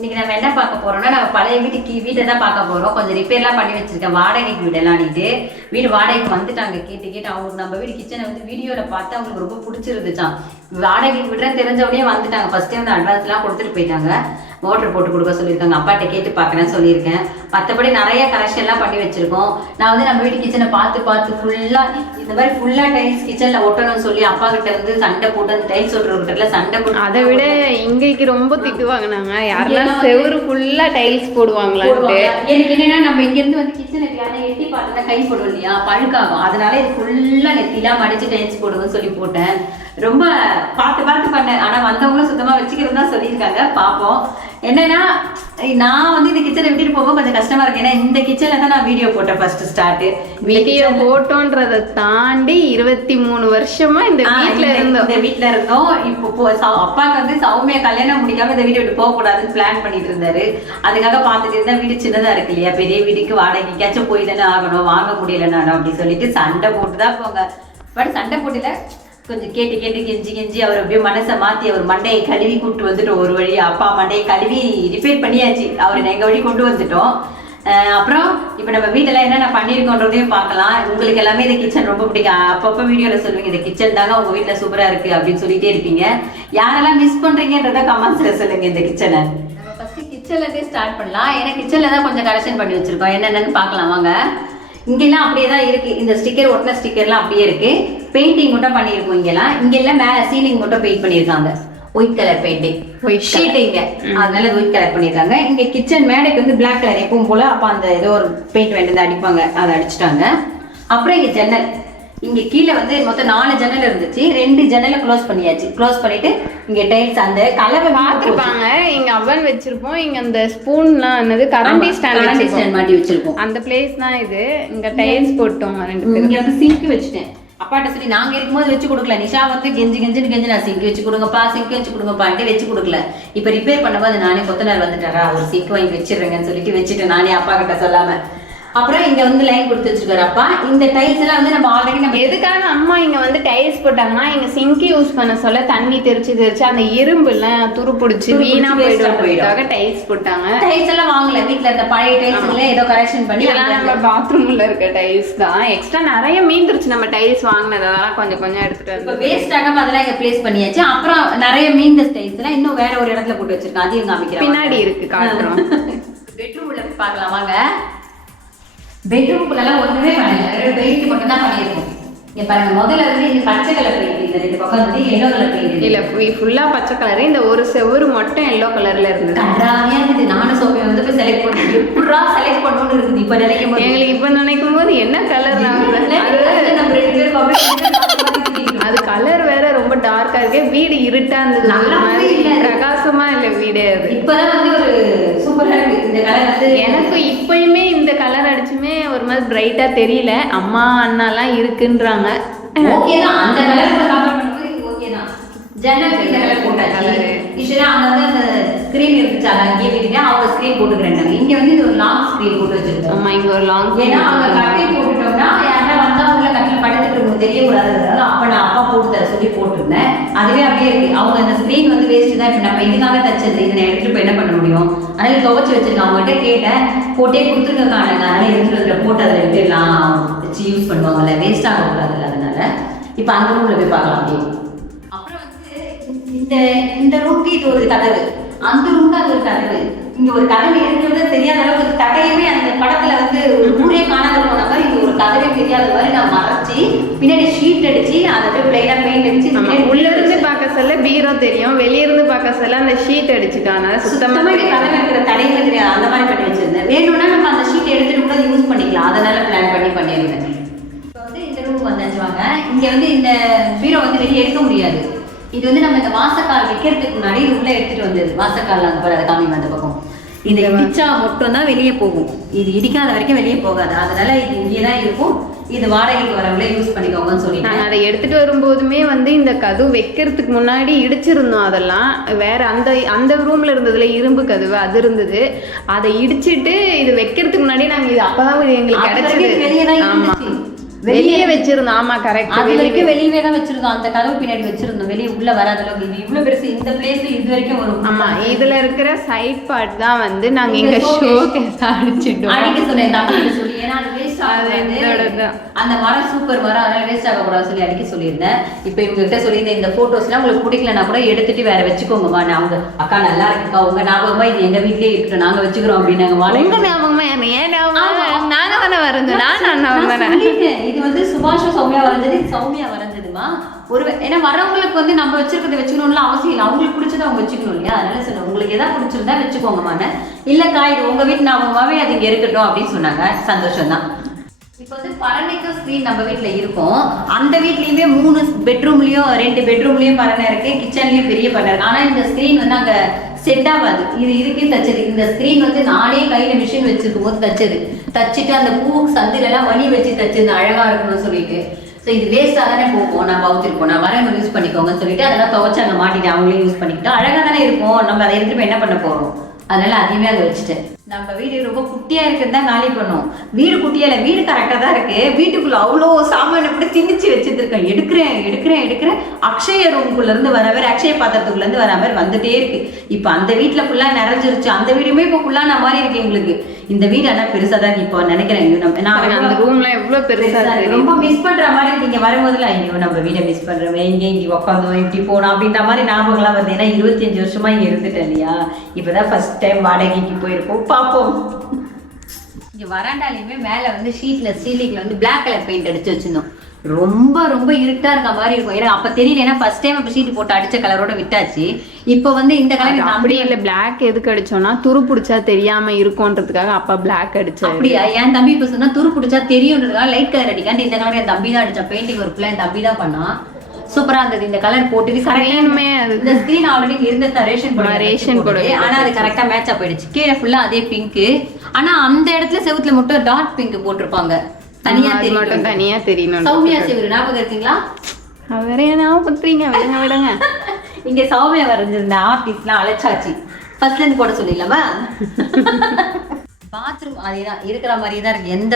இன்னைக்கு நம்ம என்ன பார்க்க போறோம்னா நம்ம பழைய வீட்டை தான் பார்க்க போறோம். கொஞ்சம் ரிப்பேர்லாம் பண்ணி வச்சிருக்கேன் வாடகைக்கு விடலான்ட்டு. வீடு வாடகைக்கு வந்துட்டாங்க கேட்டு அவங்களுக்கு நம்ம வீடு கிச்சனை வந்து வீடியோல பார்த்து அவங்களுக்கு ரொம்ப பிடிச்சிருந்துச்சான். வாடகைக்கு விடுற தெரிஞ்சவனே வந்துட்டாங்க. ஃபர்ஸ்டே வந்து அட்வான்ஸ்லாம் கொடுத்துட்டு போயிட்டாங்க. மோட்டர் போட்டு கொடுக்க சொல்லியிருக்காங்க. அப்பாட்ட கேட்டு பார்க்குறேன்னு சொல்லியிருக்கேன். மற்றபடி நிறைய கரெக்ஷன்லாம் பண்ணி வச்சிருக்கோம். நான் வந்து நம்ம வீட்டு கிச்சனை பார்த்து ஃபுல்லாக இந்த மாதிரி ஃபுல்லாக டைல்ஸ் கிச்சனில் ஒட்டணும்னு சொல்லி அப்பா கிட்ட வந்து சண்டை போட்டு அந்த டைல்ஸ் ஒட்டுறவங்கிட்ட சண்டை போட்டு அதை விட இங்கேக்கு ரொம்ப திட்டுவாங்க. நாங்கள் யாரெல்லாம் செவரு ஃபுல்லாக டைல்ஸ் போடுவாங்களான்ட்டு. எனக்கு என்னன்னா நம்ம இங்கேருந்து வந்து கிச்சனை எட்டி பார்த்துதான் கை போடுவோம் இல்லையா, பழுக்காகும். அதனால இது ஃபுல்லாக நெத்திலாம் மடிச்சு டைல்ஸ் போடுவோம்னு சொல்லி போட்டேன். ரொம்ப பார்த்து பண்ணேன். ஆனால் வந்தவங்களும் சுத்தமாக வச்சுக்கிறது தான் சொல்லியிருக்காங்க. பார்ப்போம். என்னன்னா நான் வந்து இந்த கிச்சனை விட்டுட்டு போக கொஞ்சம் கஷ்டமா இருக்கு. ஏன்னா இந்த கிச்சன்ல தான் நான் வீடியோ போட்டேன் ஃபர்ஸ்ட் ஸ்டார்ட். வீடியோ போட்டோன்றதை தாண்டி 23 வருஷமா இந்த வீட்டுல இருந்தோம். இப்போ அப்பாவுக்கு வந்து சௌமியா கல்யாணம் முடிக்காம இந்த வீடியோ விட்டு போக கூடாதுன்னு பிளான் பண்ணிட்டு இருந்தாரு. அதுக்காக பார்த்துட்டு இருந்தா வீடு சின்னதா இருக்கு இல்லையா, பெரிய வீட்டுக்கு வாடகைக்காச்சும் போய் தானே ஆகணும், வாங்க முடியலன்னா அப்படின்னு சொல்லிட்டு சண்டை போட்டுதான் போங்க. பட் சண்டை போட்டுல கொஞ்சம் கேட்டு கெஞ்சி அவர் அப்படியே மனசை மாற்றி அவர் மண்டையை கழுவி கூப்பிட்டு வந்துட்டோம். ஒரு வழி அப்பா மண்டையை கழுவி ரிப்பேர் பண்ணியாச்சு. அவர் எங்கள் வழி கொண்டு வந்துட்டோம். அப்புறம் இப்போ நம்ம வீட்டெல்லாம் என்னென்ன பண்ணியிருக்கோன்றதையும் பார்க்கலாம். உங்களுக்கு எல்லாமே இந்த கிச்சன் ரொம்ப பிடிக்கும். அப்பப்போ வீடியோவில் சொல்லுவீங்க இந்த கிச்சன் தாங்க உங்கள் வீட்டில் சூப்பராக இருக்குது அப்படின்னு சொல்லிட்டே இருப்பீங்க. யாரெல்லாம் மிஸ் பண்ணுறீங்கன்றத கமெண்ட்ஸில் சொல்லுங்கள் இந்த கிச்சனை. நம்ம ஃபஸ்ட்டு கிச்சன்லேருந்தே ஸ்டார்ட் பண்ணலாம். ஏன்னா கிச்சனில் தான் கொஞ்சம் கரெக்ஷன் பண்ணி வச்சுருக்கோம். என்னென்னு பார்க்கலாம் வாங்க. இங்கெல்லாம் அப்படியே தான் இருக்கு. இந்த ஸ்டிக்கர் ஒட்டின ஸ்டிக்கர்லாம் அப்படியே இருக்கு. பெயிண்டிங் மட்டும் பண்ணியிருக்கோம். இங்கெல்லாம் மேலே சீலிங் மட்டும் பெயிண்ட் பண்ணியிருக்காங்க. White colour painting, white sheet இங்க அதனால ஒயிட் கலர் பண்ணியிருக்காங்க. இங்க கிச்சன் மேடைக்கு வந்து பிளாக் கலர் எப்பவும் போல. அப்போ அந்த ஏதோ ஒரு பெயிண்ட் வேண்டியது அடிப்பாங்க, அதை அடிச்சுட்டாங்க. அப்புறம் இங்க ஜன்னல், இங்க கீழே வந்து மொத்தம் 4 ஜன்னல் இருந்துச்சு. 2 ஜன்னலை க்ளோஸ் பண்ணியாச்சு. க்ளோஸ் பண்ணிட்டு இங்க டைல்ஸ் அந்த கலவை பார்த்துருப்பாங்க. இங்க அவன் வச்சிருப்போம். இங்க அந்த ஸ்பூன்லாம் என்னது கரண்டி ஸ்டாண்ட் மாட்டி வச்சிருக்கோம். அந்த பிளேஸ் தான் இது. இங்க டைல்ஸ் போட்டோம் 2 பேரும். இங்க வந்து சிங்க் வச்சுட்டேன். அப்பாட்ட சொல்லி நாங்க இருக்கும்போது வச்சு கொடுக்கல. நிஷா வந்து கெஞ்சி நான் சிங்க் வச்சு கொடுங்கப்பா, சிங்க் வச்சு கொடுங்கப்பான்ட்டு வச்சு கொடுக்கல. இப்ப ரிப்பேர் பண்ணும்போது நானே கொத்தனார் வந்துட்டாரா, ஒரு சிங்க் வாங்கி வச்சிடுறேங்கன்னு சொல்லிட்டு வச்சுட்டு நானே அப்பா கிட்ட சொல்லாம. அப்புறம் இங்க வந்து லைன் கொடுத்து வச்சிருக்காரு அப்பா. இந்த டைல்ஸ் எல்லாம் வந்து நம்ம ஆல்ரெடி நம்ம எதுக்காக அம்மா இங்க வந்து டைல்ஸ் போட்டாங்கன்னா, இங்க சிங்க் யூஸ் பண்ண சொல்ல தண்ணி தெரிச்சு அந்த இரும்பு எல்லாம் துரு பிடிச்சி வீணா போயிடுறதுக்காக டைல்ஸ் போட்டாங்க. டைல்ஸ் எல்லாம் வாங்கல, வீட்டுல இருந்த பழைய டைல்ஸ்ல ஏதோ கரெக்ஷன் பண்ணி நம்ம பாத்ரூம்ல இருக்க டைல்ஸ் தான். எக்ஸ்ட்ரா நிறைய மீந்துருச்சு. நம்ம டைல்ஸ் வாங்கினதெல்லாம் கொஞ்சம் எடுத்துட்டு வந்து வேஸ்ட் ஆகாம அதெல்லாம் இங்க பிளேஸ் பண்ணியாச்சு. அப்புறம் நிறைய மீந்த டைல்ஸ் எல்லாம் இன்னும் வேற ஒரு இடத்துல போட்டு வச்சிருக்கேன். அதையும் காமிக்கிறேன். பின்னாடி இருக்கு, காட்டுறோம். பெட்ரூம் உள்ள போய் பார்க்கலாம் வாங்க. பெட்ரூம்குள்ளெல்லாம் ஒண்ணுமே பண்ணல, பெயிண்ட் மட்டும் தான் பண்ணியிருக்கோம். இங்க பாருங்க, முதல்ல வந்து இந்த பச்சை கலர் பெயிண்ட், இந்த 2 பக்கம் வந்து எல்லோ கலர் பெயிண்ட். இல்ல ஃபுல்லா பச்சை கலர். இந்த ஒரு செவரு மட்டும் எல்லோ கலர்ல இருந்தது. கண்டாமியா இருந்தது. நானும் சோஃபியா வந்து போய் செலக்ட் பண்ணி எப்படா செலக்ட் பண்ணணும்னு இருக்குது. இப்ப நினைக்கும் போது எங்களுக்கு இப்ப நினைக்கும் போது என்ன கலர் நம்ம 2 பேரும் அது கலர் வேற ரொம்ப டார்க்கா இருக்கு. வீடு இருட்டா இருந்தது, பிரகாசமா இல்ல வீடு. அது இப்பதான் வந்து ஒரு சூப்பரா இருக்கு. இந்த கலர் வந்து எனக்கு இப்பயுமே இந்த கலர் அடிச்சுமே ஒரு மாதிரி பிரைட்டா தெரியல. அம்மா அண்ணாலாம் இருக்குன்றாங்க. ஓகே தான், அந்த கலர் கம்பேர் பண்ணும்போது இது ஓகே தான். ஜன்னல் இந்த கலர் போட்டாச்சு. ஈஸ்வரா அங்க வந்து அந்த ஸ்கிரீன் இருந்துச்சு, அதை அங்கேயே விட்டுட்டு அவங்க ஸ்கிரீன் போட்டுக்கிறேன். இங்க வந்து இது ஒரு லாங் ஸ்கிரீன் போட்டு வச்சிருக்கோம். ஆமா, இங்க ஒரு லாங். ஏன்னா அவங்க கட்டில் போட்டுட்டோம்னா யாரா வந்தா உள்ள கட்டில் படுத்துட்டு இருக்கும் தெரியக்கூடாதுன்றதால அப்ப நான் அப்பா போட்டு தர சொல்லி போட்டுருந்தேன். அதுவே அப்படியே இருக்கு. அவங்க அந்த ஸ்கிரீன் வந்து வேஸ்ட் தான். இப்ப நம்ம இதுக்காக தச்சது, இதை எடுத்துட்டு போய் என்ன பண்ண முடியும்? அதனால துவைச்சு வச்சிருக்கேன். அவங்ககிட்ட கேட்டேன், போட்டே கொடுத்துருக்காங்க. அதனால எடுத்துட்டு போட்டு அதை எடுத்துலாம் வச்சு யூஸ் பண்ணுவாங்கல்ல, வேஸ்ட் ஆகக்கூடாதுல்ல. அதனால இப்ப அந்த ரூம்ல போய் பார்க்கலாம். அப்படியே அப்புறம் வந்து இந்த ரூம்க்கு இது ஒரு கதவு, அந்த ரூம்க்கு அது ஒரு கதவு. இங்க ஒரு கதவு இருக்கிறது தெரியாத அளவுக்கு கதையுமே அந்த படத்துல வந்து ஒரு ஊரே காணாத போன மாதிரி இங்க ஒரு கதவே தெரியாத மாதிரி நான் மறைச்சி பின்னாடி ஷீட் அடிச்சு அதை போய் பிளைனா பெயிண்ட் அடிச்சு உள்ள இருந்து பார்க்க சொல்ல பீரோ தெரியும், வெளிய இருந்து பார்க்க சொல்ல அந்த ஷீட் அடிச்சுட்டாங்க. சுத்தமா கதவு இருக்கிற தடையுமே தெரியாது. அந்த மாதிரி பண்ணி வச்சிருந்தேன். வேணும்னா நம்ம அந்த ஷீட் எடுத்துட்டு கூட யூஸ் பண்ணிக்கலாம். அதனால பிளான் பண்ணி பண்ணியிருந்தேன். இப்போ வந்து இந்த ரூம் வந்தாச்சு வாங்க. இங்க வந்து இந்த பீரோ வந்து வெளியே எடுக்க முடியாது. இது வந்து நம்ம இந்த வாசக்கால் வைக்கிறதுக்கு முன்னாடி உள்ள எடுத்துட்டு வந்தது. வாசக்கால் அங்கே போய் அதை காமி வந்த பக்கம் இந்த இடிச்சா மட்டும் தான் வெளியே போகும். இது இடிக்காத வரைக்கும் வெளியே போகாது. அதனால இது இங்கே தான் இருக்கும். இது வாடகைக்கு வரவங்களே யூஸ் பண்ணிக்கோங்கன்னு சொல்லி நாங்கள் அதை எடுத்துட்டு வரும்போதுமே வந்து இந்த கதவு வைக்கிறதுக்கு முன்னாடி இடிச்சிருந்தோம். அதெல்லாம் வேற அந்த ரூம்ல இருந்ததுல இரும்பு கதவு அது இருந்தது. அதை இடிச்சிட்டு இது வைக்கிறதுக்கு முன்னாடி நாங்கள் இது அப்பதான் எங்களுக்கு கிடைச்சது. வெளியே தான் இருந்துச்சு. வெளியே வச்சிருந்தோம். ஆமா கரெக்ட். அது வரைக்கும் வெளியவே தான் வச்சிருந்தோம். அந்த கதவு பின்னாடி வச்சிருந்தோம். வெளியே உள்ள வராத அளவுக்கு. இது இவ்வளவு பெருசு. இந்த பிளேஸ் இது வரைக்கும் வரும். ஆமா இதுல இருக்கிற சைட் பார்ட் தான் வந்து நாங்க இங்க ஷோகேஸ் அடிச்சிட்டோம். அடிக்க சொன்னேன் தம்பிகிட்ட சொல்லி. ஏன்னா அது வேஸ்ட் ஆகாது. அந்த மரம் சூப்பர் மரம், அதனால வேஸ்ட் ஆக கூடாது சொல்லி அடிக்க சொல்லியிருந்தேன். இப்போ இவங்க கிட்ட சொல்லியிருந்தேன் இந்த போட்டோஸ்லாம் உங்களுக்கு பிடிக்கலன்னா கூட எடுத்துட்டு வேற வச்சுக்கோங்கம்மா. அவங்க அக்கா நல்லா இருக்குக்கா, உங்க ஞாபகமா இது எங்க வீட்லயே இருக்கட்டும், நாங்க வச்சுக்கிறோம் அப்படின்னாங்க. உங்க ஞாபகமா ஏன் ஞாபகம்? நாங்க தானே வரைஞ்சோம். இது வந்து சுபாஷும் சௌமியா வரைஞ்சது. இது சௌமியா வரைஞ்சதுமா. ஒரு ஏன்னா வரவங்களுக்கு வந்து நம்ம வச்சிருக்கிறத வச்சுக்கணும்னு அவசியம் இல்லை. அவங்களுக்கு பிடிச்சதை அவங்க வச்சுக்கணும் இல்லையா? அதனால சொன்னேன் உங்களுக்கு எதாவது பிடிச்சிருந்தா வச்சுக்கோங்கம்மான்னு. இல்லக்கா இது உங்க வீட்டு ஞாபகமாவே அது இங்க இருக்கட்டும் அப்படின்னு சொன்னாங்க. சந்தோஷம் தான். இப்போ வந்து பரணைக்கும் ஸ்க்ரீன் நம்ம வீட்டில் இருக்கும். அந்த வீட்லேயுமே 3 பெட்ரூம்லேயும் 2 பெட்ரூம்லேயும் பரணை இருக்குது, கிச்சன்லேயும் பெரிய பரணை இருக்குது. ஆனால் இந்த ஸ்க்ரீன் வந்து அங்கே செட் ஆகாது. இது இதுக்கே தச்சது. இந்த ஸ்க்ரீன் வந்து நானே கையில் மிஷின் வச்சிருக்கும் போது தச்சது. தச்சுட்டு அந்த பூ சந்திலெல்லாம் வலி வச்சு தச்சது அழகாக இருக்கணும்னு சொல்லிட்டு. ஸோ இது வேஸ்ட்டாக தானே போகும், நான் பவுத்திருப்போம், நான் வரவங்க யூஸ் பண்ணிக்கோங்கன்னு சொல்லிட்டு அதெல்லாம் துவைச்சு அங்கே மாட்டிட்டு அவங்களே யூஸ் பண்ணிக்கிட்டோம். அழகாக தானே இருக்கும். நம்ம அதை எடுத்துட்டு என்ன பண்ண போகிறோம்? அதனால அதையுமே அதை வச்சுட்டேன். நம்ம வீடு ரொம்ப குட்டியா இருக்குன்னு தான் காலி பண்ணும். வீடு குட்டியா இல்லை, வீடு கரெக்டாக தான் இருக்கு. வீட்டுக்குள்ள அவ்வளோ சாமான் இப்படி திணிச்சு வச்சுருக்கேன். எடுக்கிறேன். அக்ஷய ரூமுக்குள்ள இருந்து வர மாதிரி, அக்ஷய பாத்திரத்துக்குள்ள இருந்து வர மாதிரி வந்துட்டே இருக்கு. இப்போ அந்த வீட்டில் ஃபுல்லா நிறைஞ்சிருச்சு. அந்த வீடுமே இப்போ ஃபுல்லா நான் மாதிரி இருக்கு எங்களுக்கு. இந்த வீடு ஆனால் பெருசா தான் இப்போ நினைக்கிறேன். நான் அந்த ரூம்ல எவ்வளவு பெருசா ரொம்ப மிஸ் பண்ற மாதிரி நீங்க வரும்போதுல ஐயோ நம்ம வீடை மிஸ் பண்றோம், இங்கே உட்காந்தோம், இப்படி போனோம் அப்படின்ற மாதிரி ஞாபகம்லாம் வருது. ஏன்னா 25 வருஷமா இங்க இருந்துட்டேன் இல்லையா? இப்பதான் ஃபர்ஸ்ட் டைம் வாடகைக்கு போயிருக்கோம். பார்ப்போம். இங்க வராண்டாலையுமே மேல வந்து ஷீட்ல சீலிங்ல வந்து பிளாக் கலர் பெயிண்ட் அடிச்சு வச்சிருந்தோம். ரொம்ப ரொம்ப இருட்டா இருக்க மாதிரி இருக்கும். ஏன்னா அப்ப தெரியல, ஏன்னா ஃபர்ஸ்ட் டைம் அப்ப ஷீட் போட்டு அடிச்ச கலரோட விட்டாச்சு. இப்போ வந்து இந்த கலர் அப்படி இல்ல, பிளாக் எதுக்கு அடிச்சோம்னா துரு பிடிச்சா தெரியாம இருக்கும்ன்றதுக்காக அப்பா பிளாக் அடிச்சோம். அப்படியா? என் தம்பி இப்ப சொன்னா துரு பிடிச்சா தெரியும்ன்றதுக்காக லைட் கலர் அடிக்காண்டு இந்த கலர் என் தம்பி தான் அடிச்சான். பெயிண்டிங் ஒர்க்ல என் தம்பி தான் பண்ணா. சூப்பரா இருந்தது. இந்த கலர் போட்டு கரெக்டானுமே இந்த ஸ்கிரீன் ஆல்ரெடி இருந்த ரேஷன் போடு. ஆனா அது கரெக்டா மேட்சா போயிடுச்சு. கீழே ஃபுல்லா அதே பிங்க். ஆனா அந்த இடத்துல செவுத்துல மட்டும் டார்க் பிங்க் போட்டிருப்பாங்க. தனியா தெரியணும். சௌமியா சிவரு ஞாபகம் இருக்குங்களா? அவரே ஞாபகப்படுறீங்க. விடுங்க. இங்க சௌமியா வரைஞ்சிருந்த ஆர்டிஸ்ட்லாம் அழைச்சாச்சு. ஃபர்ஸ்ட்ல இருந்து போட சொல்லிடலாமா? பாத்ரூம் அதேதான் இருக்கிற மாதிரியே தான் இருக்கு. எந்த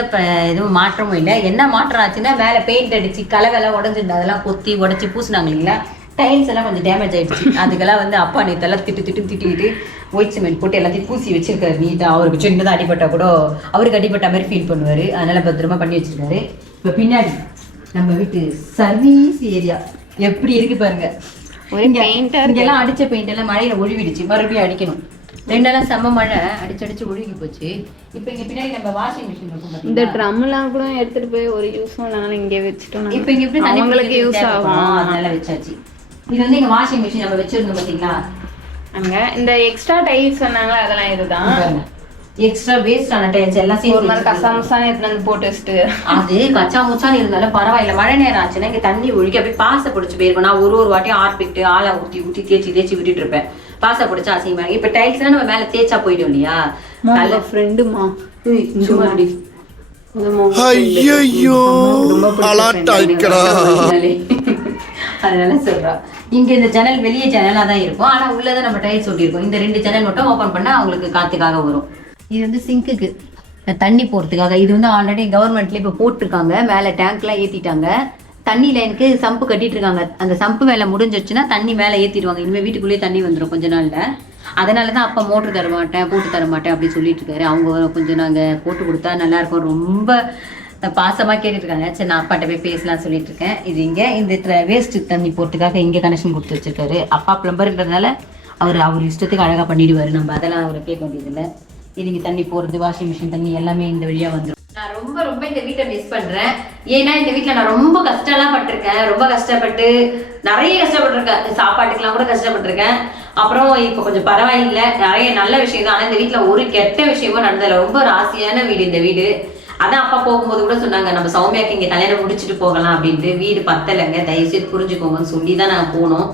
எதுவும் மாற்றமும் இல்லை. என்ன மாற்றம் ஆச்சுன்னா மேலே பெயிண்ட் அடிச்சு கலவெல்லாம் உடஞ்சிருந்தா அதெல்லாம் கொத்தி உடச்சி பூசினாங்க இல்லைங்களா? டைல்ஸ் எல்லாம் கொஞ்சம் டேமேஜ் ஆயிடுச்சு. அதுக்கெல்லாம் வந்து அப்பா நேத்தெல்லாம் திட்டிக்கிட்டு ஒயிட் சிமெண்ட் போட்டு எல்லாத்தையும் பூசி வச்சிருக்காரு நீட்டா. அவருக்கு சின்னதாக அடிபட்டா கூட அவருக்கு அடிபட்ட மாதிரி ஃபீல் பண்ணுவாரு. அதனால பத்திரமா பண்ணி வச்சிருக்காரு. இப்போ பின்னாடி நம்ம வீட்டு சர்வீஸ் ஏரியா எப்படி இருக்கு பாருங்க. இங்கெல்லாம் அடிச்ச பெயிண்ட் எல்லாம் மழையில ஒழுவிடுச்சு. மறுபடியும் அடிக்கணும். 2 நாளா செம்ம மழை அடிச்சு ஒழுகி போச்சு. இப்போ இங்க பின்னாடி நம்ம வாஷிங் மிஷின் இருக்கும். இந்த ட்ரம்லாம் கூட எடுத்துட்டு போய் ஒரு யூஸும் நாங்கள் இங்கே வச்சுட்டோம். இப்போ இங்க எப்படி அவங்களுக்கு யூஸ் ஆகும், அதனால வச்சாச்சு. இது வந்து இங்க வாஷிங் மிஷின் நம்ம வச்சிருந்தோம் பாத்தீங்களா? அங்க இந்த எக்ஸ்ட்ரா டைல்ஸ் சொன்னாங்களா, அதெல்லாம் இதுதான். எக்ஸ்ட்ரா வேஸ்ட் ஆன டைல்ஸ் எல்லாம் சேர்த்து ஒரு மாதிரி கசாமுசான்னு எடுத்து வந்து போட்டு வச்சுட்டு அது கச்சா முச்சான்னு இருந்தாலும் பரவாயில்ல. மழை நேரம் ஆச்சுன்னா இங்க தண்ணி ஒழுகி அப்படியே பாசை பிடிச்சி போயிருக்கும். நான் ஒரு வாட்டியும் ஆர்பிட்டு ஆளை ஊற்றி தேய்ச்சி விட்டுட்டு இருப்பேன். பாசை பிடிச்சா அசிங்கமா. இப்ப டைல்ஸ் எல்லாம் நம்ம மேல தேய்ச்சா போயிடும் இல்லையா? நல்ல ஃப்ரெண்டுமா அதனால சொல்றோம். இங்க இந்த ஜன்னல் வெளியே ஜன்னலா தான் இருக்கும். ஆனா உள்ளதான் நம்ம டைல்ஸ் ஒட்டியிருக்கோம். இந்த 2 ஜன்னல் மட்டும் ஓபன் பண்ணா அவங்களுக்கு காத்துக்காக வரும். இது வந்து சிங்க்குக்கு தண்ணி போறதுக்காக. இது வந்து ஆல்ரெடி கவர்மெண்ட்ல இப்ப போட்டிருக்காங்க. மேல டேங்க் எல்லாம் ஏத்திட்டாங்க. தண்ணி லைனுக்கு சம்பு கட்டிட்டு இருக்காங்க. அந்த சம்பு வேலை முடிஞ்சிச்சுன்னா தண்ணி மேலே ஏற்றிடுவாங்க. இனிமேல் வீட்டுக்குள்ளேயே தண்ணி வந்துடும் கொஞ்ச நாளில். அதனால தான் அப்பா மோட்ரு தரமாட்டேன் போட்டு தரமாட்டேன் அப்படின்னு சொல்லிட்டு இருக்காரு. அவங்க கொஞ்சம் நாங்கள் போட்டு கொடுத்தா நல்லாயிருக்கும் ரொம்ப பாசமாக கேட்டுட்ருக்காங்க. சரி நான் அப்பாட்ட போய் பேசலாம் சொல்லிட்டு இருக்கேன். இது இங்கே இந்த வேஸ்ட்டு தண்ணி போகிறதுக்காக இங்கே கனெக்ஷன் கொடுத்து வச்சிருக்காரு. அப்பா பிளம்பர்ன்றதுனால அவர் இஷ்டத்துக்கு அழகாக பண்ணிடுவார். நம்ம அதெல்லாம் அவரை கேட்க வேண்டியதில்லை. இது இங்கே தண்ணி போகிறது, வாஷிங் மிஷின் தண்ணி எல்லாமே இந்த வழியாக வந்துடும். நான் ரொம்ப இந்த வீட்டை மிஸ் பண்றேன். ஏன்னா இந்த வீட்டுல நான் ரொம்ப கஷ்டம்லாம் பட்டிருக்கேன். ரொம்ப கஷ்டப்பட்டு நிறைய கஷ்டப்பட்டிருக்கேன். சாப்பாட்டுக்கெல்லாம் கூட கஷ்டப்பட்டிருக்கேன். அப்புறம் இப்போ கொஞ்சம் பரவாயில்ல, நிறைய நல்ல விஷயம் தான். ஆனா இந்த வீட்டுல ஒரு கெட்ட விஷயமும் நடந்ததில்ல. ரொம்ப ராசியான வீடு இந்த வீடு. அதான் அப்பா போகும்போது கூட சொன்னாங்க நம்ம சௌமியாக்கு இங்க கல்யாணம் முடிச்சுட்டு போகலாம் அப்படின்ட்டு. வீடு பத்தலைங்க, தயவுசெய்து புரிஞ்சுக்கோங்கன்னு சொல்லி தான் நாங்கள் போனோம்.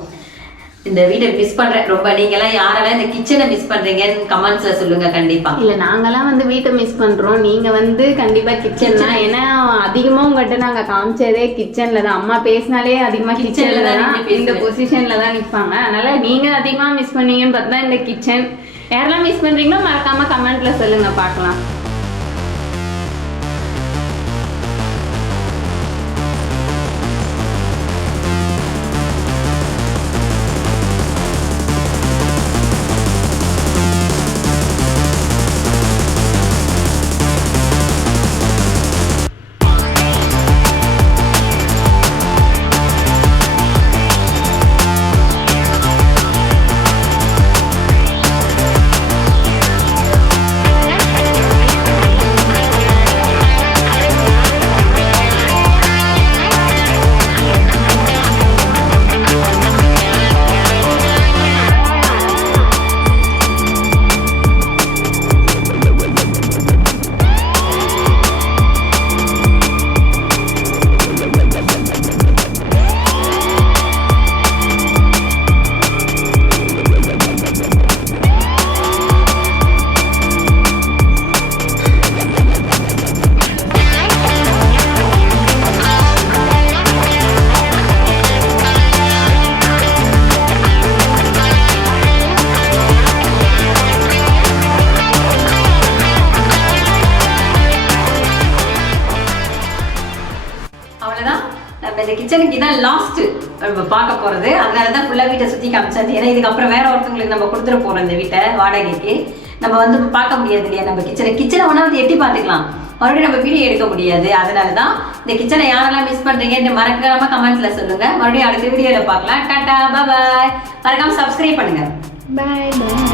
இந்த வீட்டை மிஸ் பண்றேன் ரொம்ப. நீங்க எல்லாம் யாரெல்லாம் இந்த கிச்சனை மிஸ் பண்றீங்கன்னு கமெண்ட்ஸ்ல சொல்லுங்க. கண்டிப்பா இல்ல நாங்கெல்லாம் வந்து வீட்டை மிஸ் பண்றோம். நீங்க வந்து கண்டிப்பா கிச்சன் தான். ஏன்னா அதிகமா உங்ககிட்ட நாங்க காமிச்சதே கிச்சன்ல தான். அம்மா பேசினாலே அதிகமா கிச்சன்ல தான், இந்த பொசிஷன்ல தான் நிற்பாங்க. அதனால நீங்க அதிகமா மிஸ் பண்ணீங்கன்னு பார்த்தா இந்த கிச்சன். யாரெல்லாம் மிஸ் பண்றீங்களோ மறக்காம கமெண்ட்ல சொல்லுங்க, பார்க்கலாம். நம்ம இந்த கிச்சனுக்கு இதான் லாஸ்ட் நம்ம பார்க்க போறது. அதனாலதான் ஃபுல்லா வீட்டை சுத்தி காமிச்சாச்சு. ஏன்னா இதுக்கப்புறம் வேற ஒருத்தவங்களுக்கு நம்ம கொடுத்துட போறோம் இந்த வீட்டை வாடகைக்கு. நம்ம வந்து பார்க்க முடியாது இல்லையா நம்ம கிச்சனை ஒன்னா வந்து எட்டி பார்த்துக்கலாம், மறுபடியும் நம்ம வீடியோ எடுக்க முடியாது. அதனாலதான் இந்த கிச்சனை யாரெல்லாம் மிஸ் பண்றீங்க மறக்காம கமெண்ட்ஸ்ல சொல்லுங்க. மறுபடியும் அடுத்த வீடியோல பார்க்கலாம். டாடா பாய். மறக்காம சப்ஸ்கிரைப் பண்ணுங்க. பாய் பாய்.